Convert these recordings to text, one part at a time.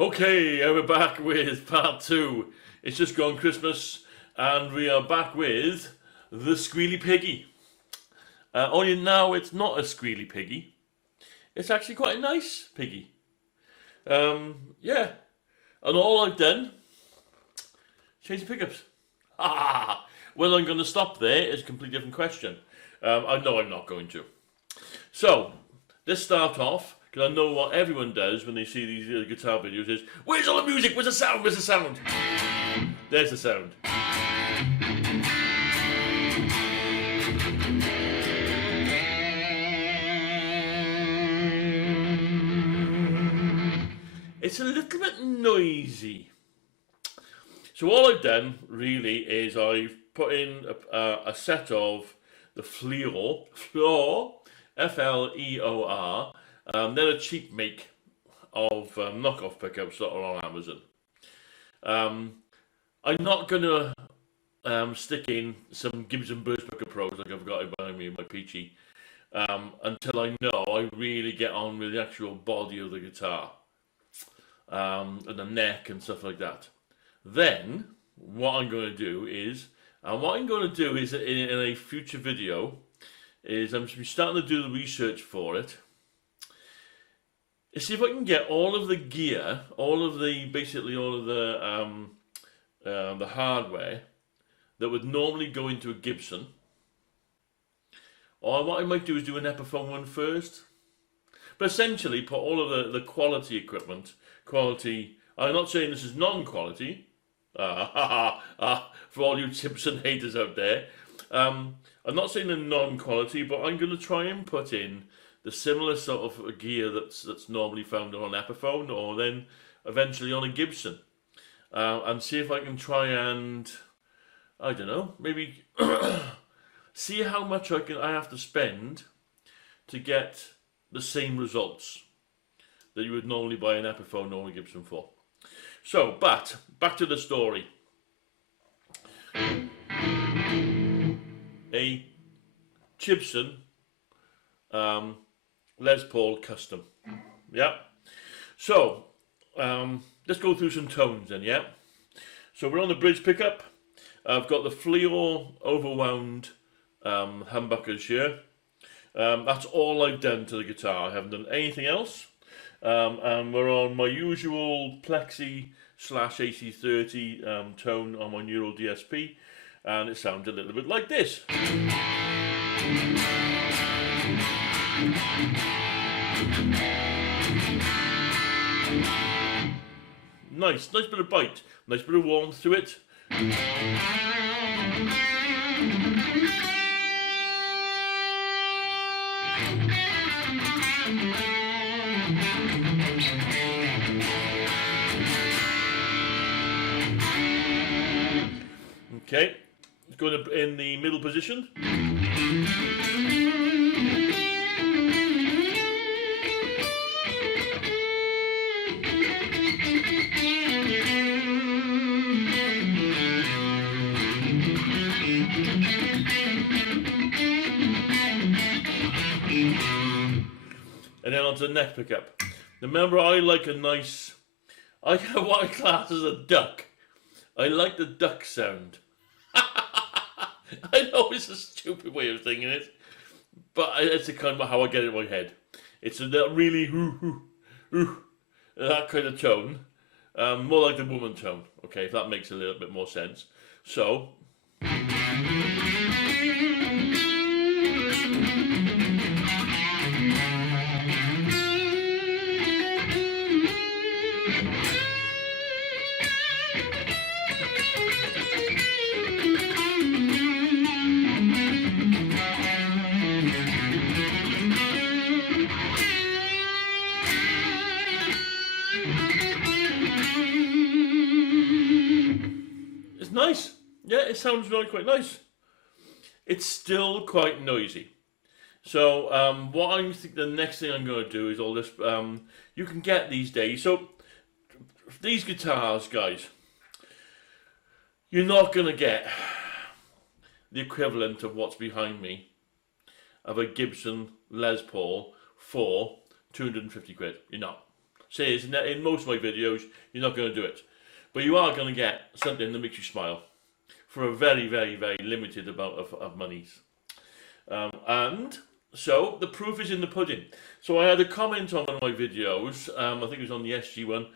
Okay, we're back with part 2. It's just gone Christmas, and we are back with the Squealy Piggy. Only now it's not a squealy piggy. It's actually quite a nice piggy. Yeah. And all I've done, change the pickups. Whether I'm going to stop there is a completely different question. I know I'm not going to. So, let's start off, because I know what everyone does when they see these guitar videos is, where's all the music? Where's the sound? Where's the sound? There's the sound. It's a little bit noisy. So all I've done really is I've put in a set of the Fleor, F-L-E-O-R. They're a cheap make of knockoff pickups that are on Amazon. I'm not going to stick in some Gibson Burst Picker Pros like I've got behind me in my Peachy until I know I really get on with the actual body of the guitar. And the neck and stuff like that. Then what I'm going to do is, in a future video, is I'm starting to do the research for it. See if I can get all of the gear, basically all of the hardware that would normally go into a Gibson. Or what I might do is do an Epiphone one first. But essentially put all of the quality equipment. I'm not saying this is non-quality, for all you Chibson haters out there. I'm not saying they're non-quality, but I'm going to try and put in the similar sort of gear that's normally found on an Epiphone, or then eventually on a Gibson, and see if I can try and, I don't know, maybe see how much I have to spend to get the same results that you would normally buy an Epiphone or a Gibson for. So, but back to the story. A Chibson Les Paul Custom. Yeah. So, let's go through some tones then, yeah? So we're on the bridge pickup. I've got the Fleor overwound humbuckers here. That's all I've done to the guitar. I haven't done anything else. And we're on my usual Plexi / AC30 tone on my Neural DSP, and it sounds a little bit like this. Nice bit of bite, nice bit of warmth to it. Okay, it's going in the middle position. And then onto the neck pickup. Remember, I like a nice, I got what I class as a duck. I like the duck sound. I know it's a stupid way of thinking it, but it's a kind of how I get it in my head. It's a really that kind of tone, more like the woman tone. Okay, if that makes a little bit more sense. So. Nice. Yeah, it sounds really quite nice. It's still quite noisy. So what I think the next thing I'm going to do is all this, you can get these days. So these guitars, guys, you're not going to get the equivalent of what's behind me of a Gibson Les Paul for 250 quid. You're not. says in most of my videos, you're not going to do it. But you are going to get something that makes you smile for a very, very, very limited amount of monies. And so the proof is in the pudding. So I had a comment on one of my videos, I think it was on the SG one,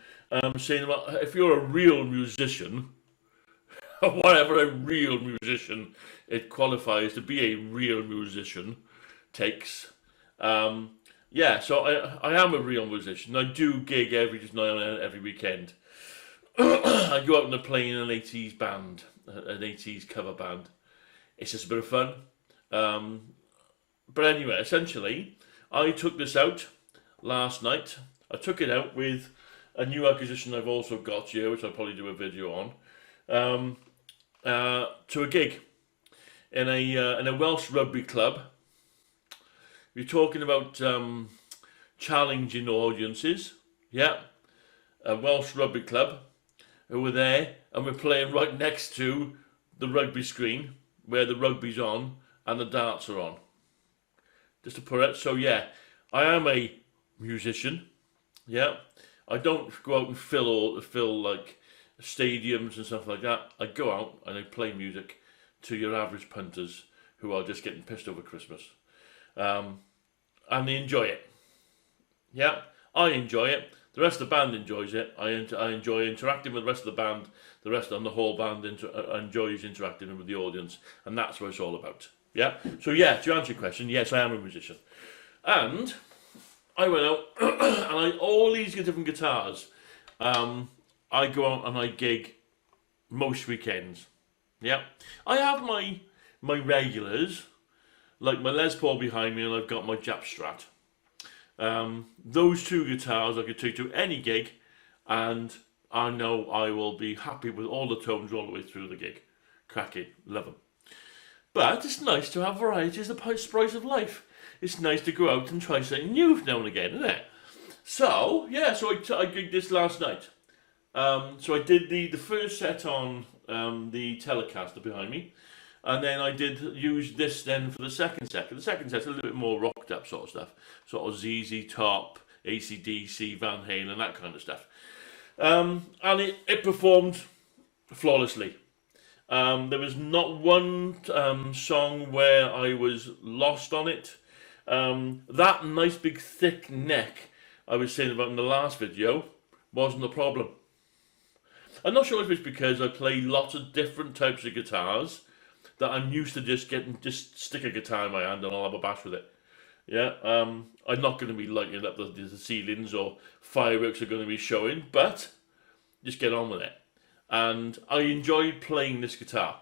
saying about if you're a real musician, or whatever a real musician it qualifies to be, a real musician takes. Yeah, so I am a real musician. I do gig every weekend. I go out and I play in an 80s band, an 80s cover band. It's just a bit of fun. But anyway, essentially, I took this out last night. I took it out with a new acquisition I've also got here, which I'll probably do a video on, to a gig in a Welsh rugby club. We're talking about challenging audiences, yeah. A Welsh rugby club who were there, and we're playing right next to the rugby screen where the rugby's on and the darts are on. Just to put it, so yeah, I am a musician, yeah. I don't go out and fill like stadiums and stuff like that. I go out and I play music to your average punters who are just getting pissed over Christmas. And they enjoy it. Yeah, I enjoy it. The rest of the band enjoys it. I enjoy interacting with the rest of the band. The whole band enjoys interacting with the audience, and that's what it's all about. Yeah. So yeah, to answer your question, yes, I am a musician, and I went out and all these different guitars. I go out and I gig most weekends. Yeah, I have my regulars, like my Les Paul behind me, and I've got my Jap Strat. Those two guitars I could take to any gig, and I know I will be happy with all the tones all the way through the gig. Cracking, love them. But it's nice to have variety as the spice of life. It's nice to go out and try something new now and again, isn't it? So yeah, so I gigged this last night. So I did the first set on the Telecaster behind me, and then I did use this then for the second set. The second set's a little bit more rocked up sort of stuff, sort of ZZ Top, AC/DC, Van Halen, that kind of stuff. And it performed flawlessly. There was not one song where I was lost on it. That nice big thick neck I was saying about in the last video wasn't a problem. I'm not sure if it's because I play lots of different types of guitars that I'm used to just stick a guitar in my hand and I'll have a bash with it. Yeah, I'm not going to be lighting up the ceilings or fireworks are going to be showing, but just get on with it. And I enjoyed playing this guitar.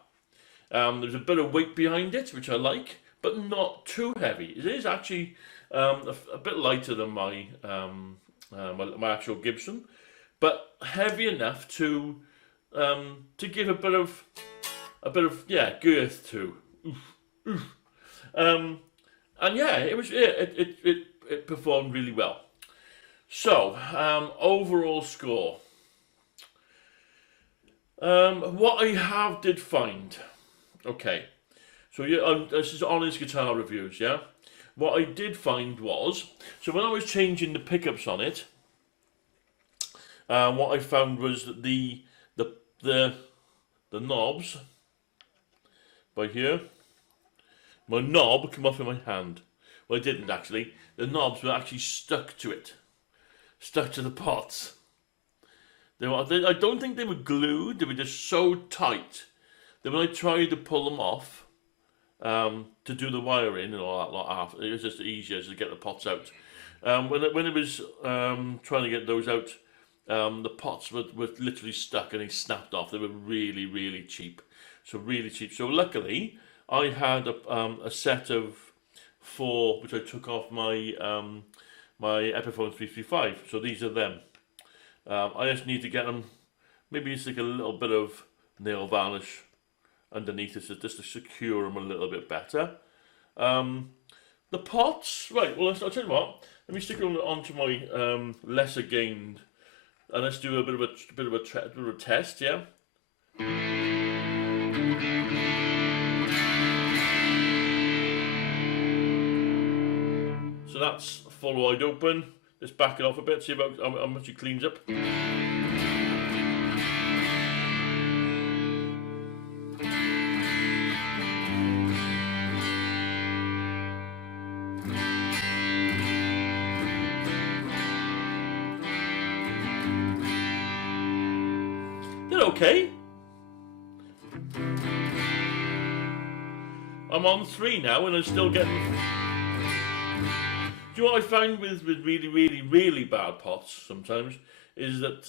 There's a bit of weight behind it, which I like, but not too heavy. It is actually a bit lighter than my my actual Gibson, but heavy enough to give a bit of girth to. And yeah, it performed really well. So overall score. What I did find, okay, so yeah, this is honest guitar reviews, yeah. What I did find was, so when I was changing the pickups on it, what I found was that the knobs by here, my knob came off in my hand. Well, it didn't actually. The knobs were actually stuck to it, stuck to the pots. I don't think they were glued. They were just so tight that when I tried to pull them off to do the wiring and all that lot after, it was just easier to get the pots out. When it was trying to get those out, the pots were literally stuck and they snapped off. They were really, really cheap. So really cheap. So luckily, I had a set of 4, which I took off my my Epiphone 335. So these are them. I just need to get them, maybe stick a little bit of nail varnish underneath it just to secure them a little bit better. The pots, right, well, I'll tell you what, let me stick them onto my lesser gained, and let's do a bit of a test, yeah? So that's full wide open. Let's back it off a bit, see how much it cleans up. They're okay. I'm on 3 now and I'm still getting... Do you know what I find with really bad pots sometimes is that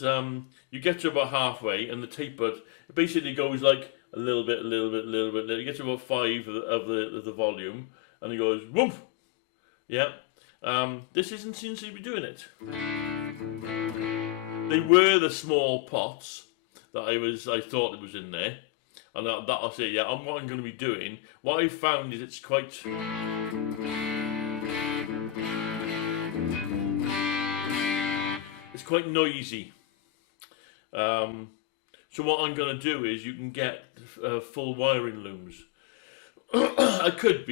you get to about halfway and the taper, it basically goes like a little bit, you get to about 5 of the volume and it goes whoomp. Yeah. This isn't seems to be doing it. They were the small pots that I thought it was in there. And that I'll say, yeah, what I'm going to be doing, what I found is it's quite... It's quite noisy. So what I'm going to do is you can get full wiring looms. I could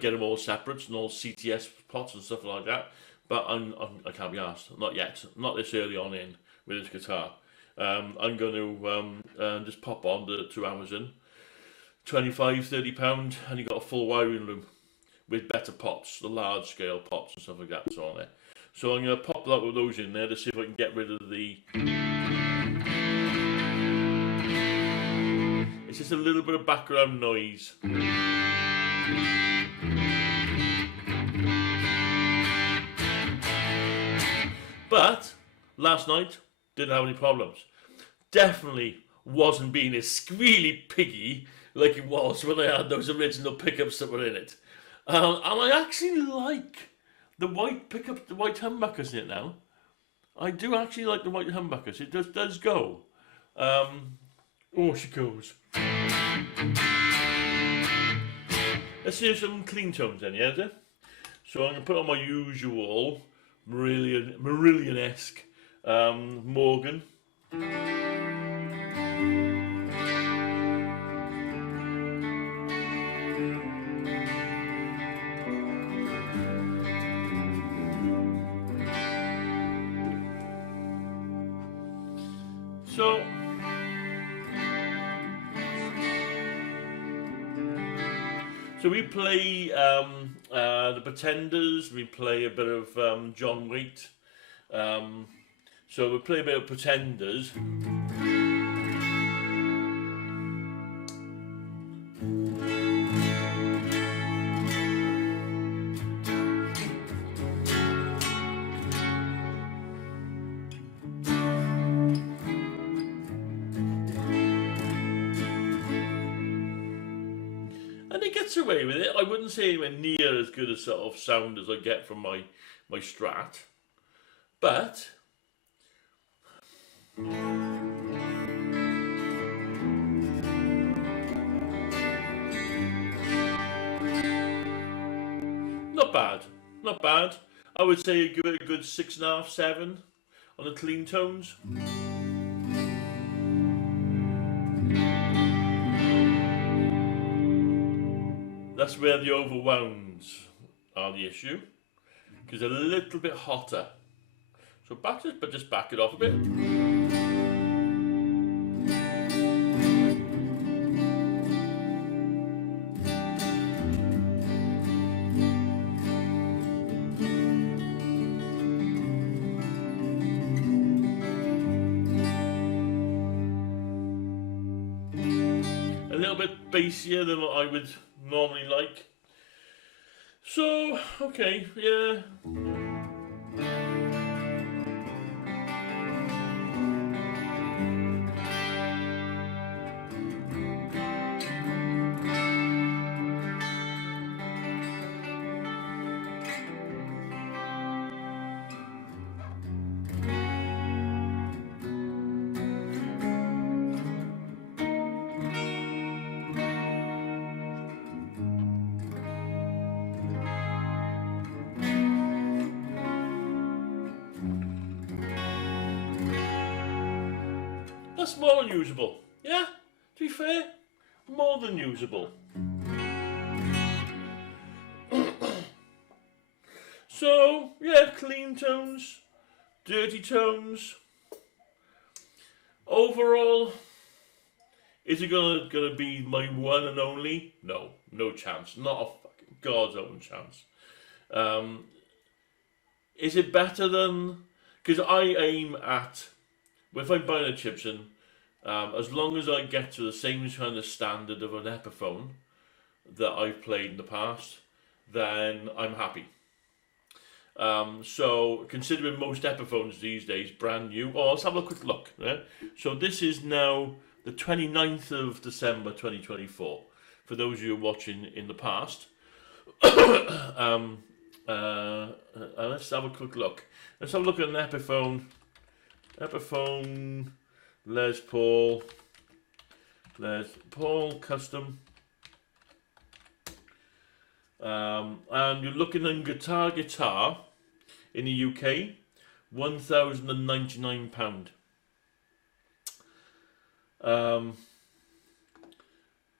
get them all separate and all CTS pots and stuff like that, but I can't be asked. Not yet. Not this early on in with this guitar. I'm going to just pop on to Amazon, £25–30, and you got a full wiring loom with better pots, the large scale pots and stuff like that. So on there. So I'm going to pop that with those in there to see if I can get rid of the. It's just a little bit of background noise. But last night didn't have any problems. Definitely wasn't being as squealy piggy like it was when I had those original pickups that were in it. And I actually like the white pickup, the white humbuckers in it now. I do actually like the white humbuckers. It does go. Oh, she goes. Let's hear some clean tones then, yeah? So I'm going to put on my usual Marillion-esque Morgan. So we play the Pretenders, we play a bit of John Waite. So we play a bit of Pretenders. And it gets away with it. I wouldn't say anywhere near as good a sort of sound as I get from my Strat, but not bad, not bad. I would say give it a good 6.5, 7 on the clean tones. That's where the overwounds are the issue, because they're a little bit hotter. So just back it off a bit. A little bit bassier than what I would normally like. So, okay, yeah. That's more than usable. Yeah, to be fair, more than usable. So, yeah, clean tones. Dirty tones. Overall, is it gonna be my one and only? No, no chance. Not a fucking God's own chance. Is it better than? Because I aim at, if I'm buying a Chibson, as long as I get to the same kind of standard of an Epiphone that I've played in the past, then I'm happy. So considering most Epiphones these days brand new, let's have a quick look. Yeah? So this is now the 29th of December 2024. For those of you watching in the past, let's have a quick look. Let's have a look at an Epiphone Les Paul custom. And you're looking at guitar in the UK, £1,099.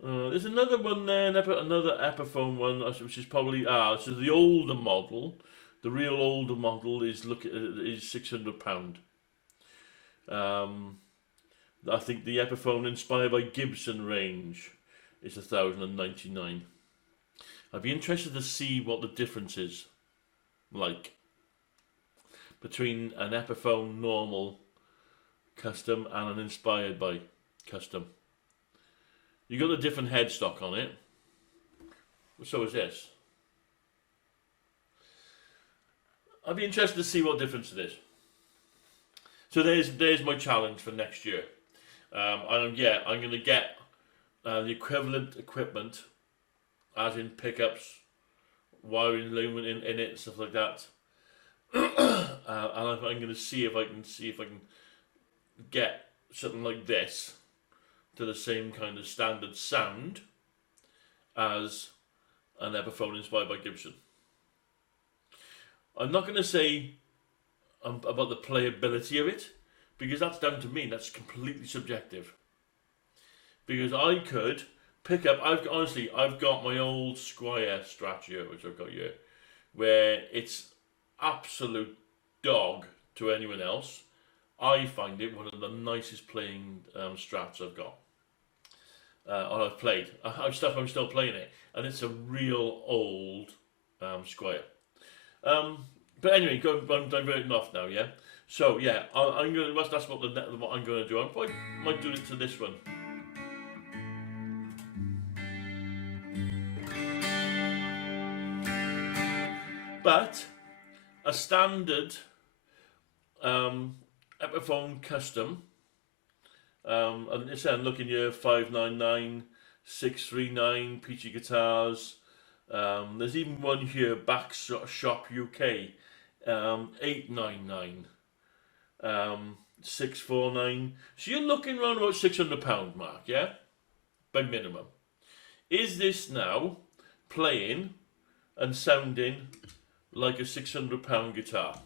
There's another one there, another Epiphone one, which is probably so the older model, the real older model is £600. I think the Epiphone inspired by Gibson range is £1,099. I'd be interested to see what the difference is like between an Epiphone normal custom and an inspired by custom. You got the different headstock on it. So is this. I'd be interested to see what difference it is. So there's my challenge for next year. I'm going to get the equivalent equipment, as in pickups, wiring, lumen in it, and stuff like that. And I'm going to see if I can get something like this to the same kind of standard sound as an Epiphone inspired by Gibson. I'm not going to say about the playability of it, because that's down to me. That's completely subjective. Because I could pick up. I've got my old Squire Strat here, which I've got here, where it's absolute dog to anyone else. I find it one of the nicest playing Strats I've got. Or I've played. I'm still playing it, and it's a real old Squire. But anyway, I'm diverting off now. Yeah. So yeah, I'm gonna. That's what I'm gonna do. I might do it to this one. But a standard Epiphone custom, and it's I'm looking here 599, 639 Peachy Guitars. There's even one here, Back Shop UK, 899, 649. So you're looking around about £600 mark, yeah, by minimum. Is this now playing and sounding like a £600 guitar?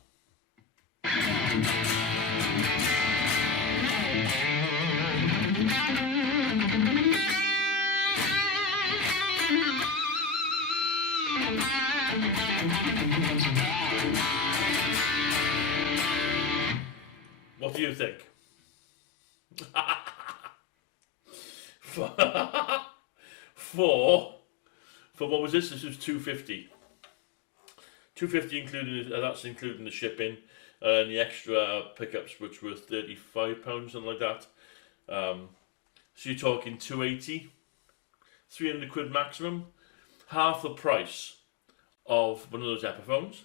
What do you think? For what was this? This was £250. £250 including that's including the shipping and the extra pickups, which were £35, something like that. So you're talking £280, £300 maximum, half the price of one of those Epiphones.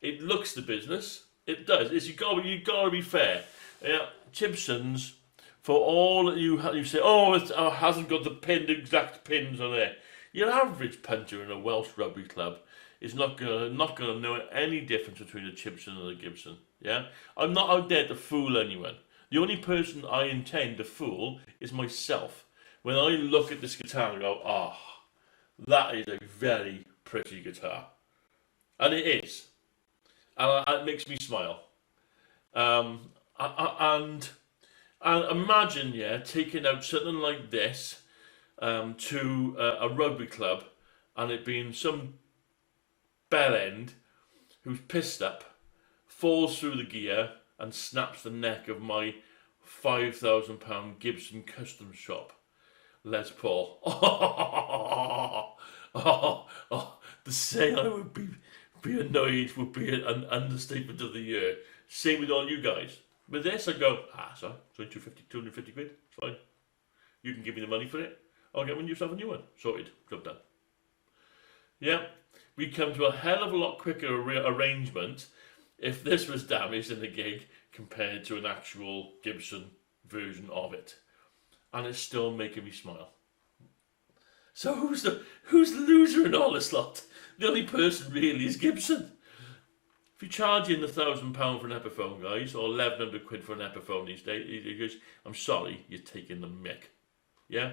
It looks the business. It does. You gotta be fair. Yeah, Chibson's, for all that you say, it hasn't got the exact pins on there. Your average punter in a Welsh rugby club is not gonna know any difference between a Chibson and a Gibson. Yeah, I'm not out there to fool anyone. The only person I intend to fool is myself. When I look at this guitar and go, that is a very pretty guitar, and it is, and it makes me smile. And imagine, taking out something like this to a rugby club, and it being some bell end who's pissed up falls through the gear and snaps the neck of my £5,000 Gibson custom shop Les Paul. To say I would be annoyed would be an understatement of the year. Same with all you guys. With this, I go, sorry, it's only 250 quid. It's fine. You can give me the money for it. I'll get yourself a new one. Sorted. Job done. Yeah, we come to a hell of a lot quicker arrangement if this was damaged in the gig compared to an actual Gibson version of it. And it's still making me smile. So who's the loser in all this lot? The only person really is Gibson. If you're charging £1,000 for an Epiphone, guys, or 1,100 quid for an Epiphone these days, I'm sorry, you're taking the mick. Yeah?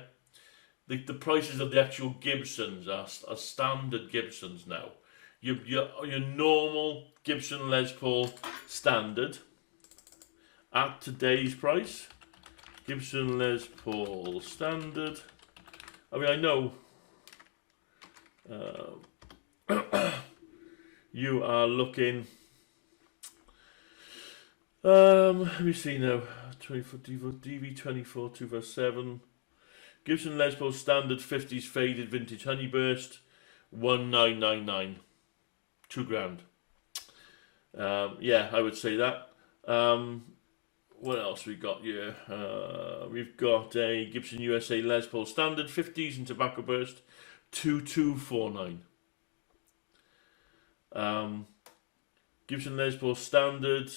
The prices of the actual Gibsons are standard Gibsons now. Your normal Gibson Les Paul standard at today's price. Gibson Les Paul standard. I mean, I know you are looking. Let me see now. 24 DV24 247. Gibson Les Paul standard 50s faded vintage honeyburst 1999. £2,000. Yeah, I would say that. What else we got here? We've got a Gibson USA Les Paul standard 50s and tobacco burst 2249. Gibson Les Paul standard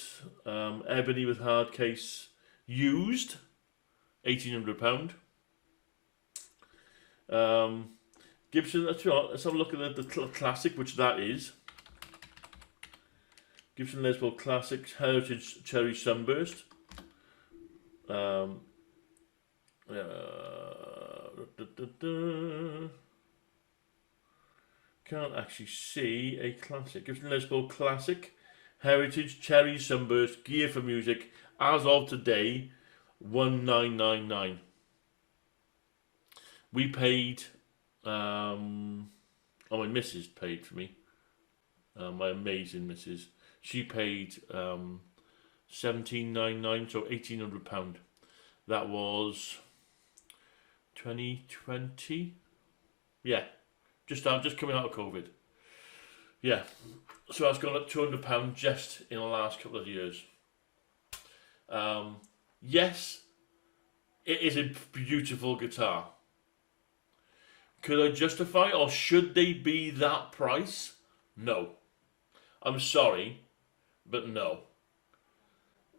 ebony with hard case used £1,800. Gibson, let's have a look at the classic, which that is. Gibson Les Paul Classic Heritage Cherry Sunburst. Can't actually see a classic. Gibson Les Paul Classic Heritage Cherry Sunburst Gear for Music as of today 1999. We paid my missus paid for me. My amazing missus. She paid £1,799, so £1,800. That was 2020. Yeah, just coming out of COVID. Yeah, so that's gone up £200 just in the last couple of years. Yes, it is a beautiful guitar. Could I justify, or should they be that price? No. I'm sorry, but no.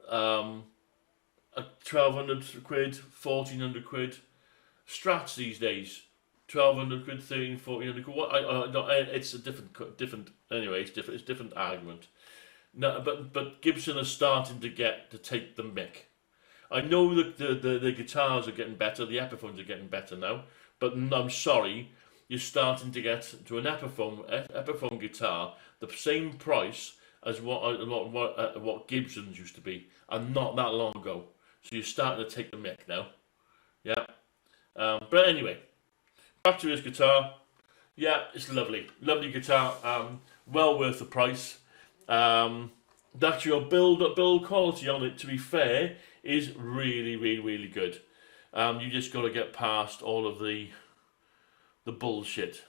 1,200 quid, 1,400 quid. Strats these days, 1,200 quid, 1,300, 1,400 quid. It's a different. Anyway, it's different. It's a different argument. No, but Gibson are starting to take the mick. I know that the guitars are getting better, the Epiphones are getting better now. But I'm sorry, you're starting to get to an Epiphone guitar the same price as what Gibsons used to be, and not that long ago. So you're starting to take the mick now. Yeah. But anyway, back to his guitar. Yeah, it's lovely guitar. Well worth the price. That your build quality on it, to be fair, is really good. You just got to get past all of the bullshit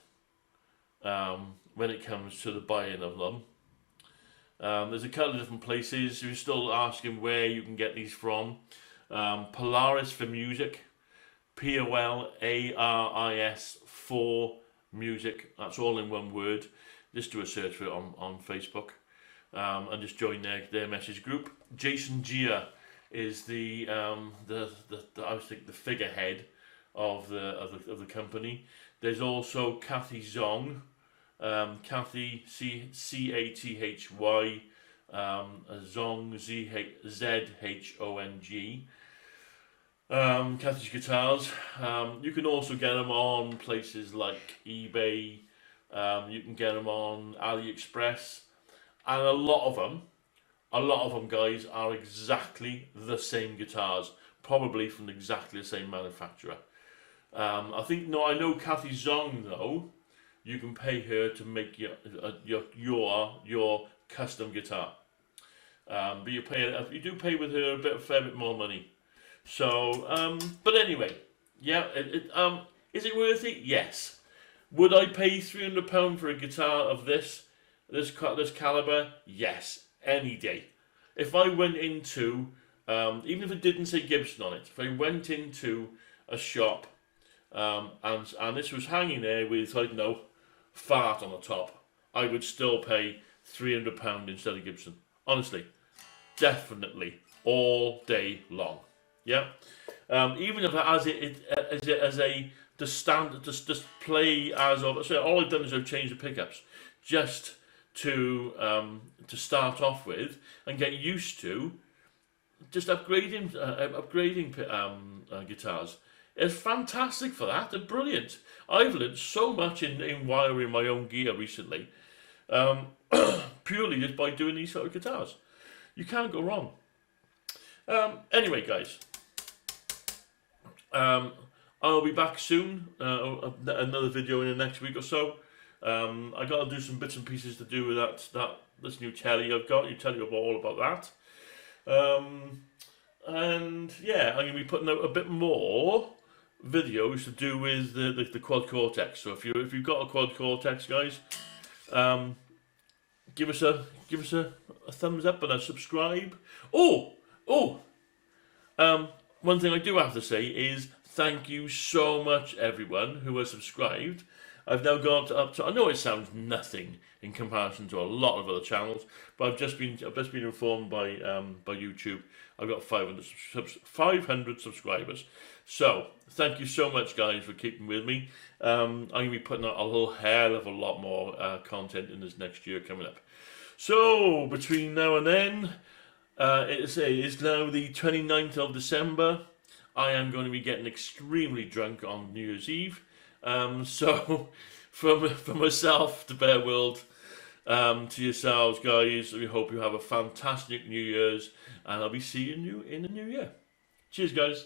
when it comes to the buying of them. There's a couple of different places. You're still asking where you can get these from. Polaris for Music, POLARIS for Music. That's all in one word. Just do a search for it on Facebook, and just join their message group. Jason Gia is the I was thinking the figurehead of the company. There's also Kathy Zong, Kathy CATHY, Zong ZHONG. Kathy's guitars. You can also get them on places like eBay. You can get them on AliExpress, and a lot of them, guys, are exactly the same guitars, probably from exactly the same manufacturer. I know Kathy Zong though. You can pay her to make your custom guitar. but you do pay with her a fair bit more money. So, but anyway, yeah. Is it worth it? Yes. Would I pay £300 for a guitar of this caliber? Yes, any day. If I went into, even if it didn't say Gibson on it, if I went into a shop, and this was hanging there with, I don't know, fart on the top, I would still pay £300 instead of Gibson. Honestly, definitely, all day long. Yeah. Even if it has it as a the standard, just play as of. So all I've done is I've changed the pickups just to start off with and get used to just upgrading guitars. It's fantastic for that. They're brilliant. I've learned so much in wiring my own gear recently, purely just by doing these sort of guitars. You can't go wrong. Anyway, guys, I'll be back soon. Another video in the next week or so. I got to do some bits and pieces to do with this new telly I've got. You tell you all about that. And yeah, I'm going to be putting out a bit more videos to do with the Quad Cortex. So if you've got a Quad Cortex, guys, give us a thumbs up and a subscribe. One thing I do have to say is thank you so much, everyone who has subscribed. I've now got up to. I know it sounds nothing in comparison to a lot of other channels, but I've just been informed by YouTube. I've got 500 subscribers. So thank you so much, guys, for keeping with me. I'm going to be putting out a whole hell of a lot more content in this next year coming up. So between now and then, it's now the 29th of December. I am going to be getting extremely drunk on New Year's Eve. So from myself to Bear World, to yourselves, guys, we hope you have a fantastic New Year's, and I'll be seeing you in the new year. Cheers, guys.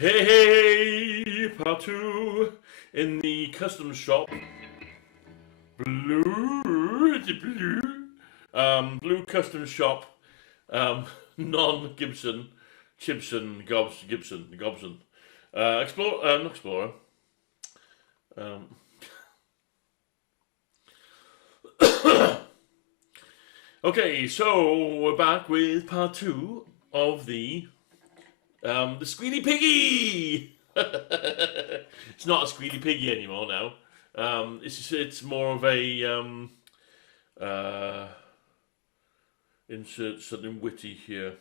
Hey, part 2 in the custom shop. Blue custom shop. Non-Gibson, Chibson, Gobson. Not Explorer. Okay, so we're back with part 2 of the Squealy Piggy. It's not a Squealy Piggy anymore now. It's more of a insert something witty here.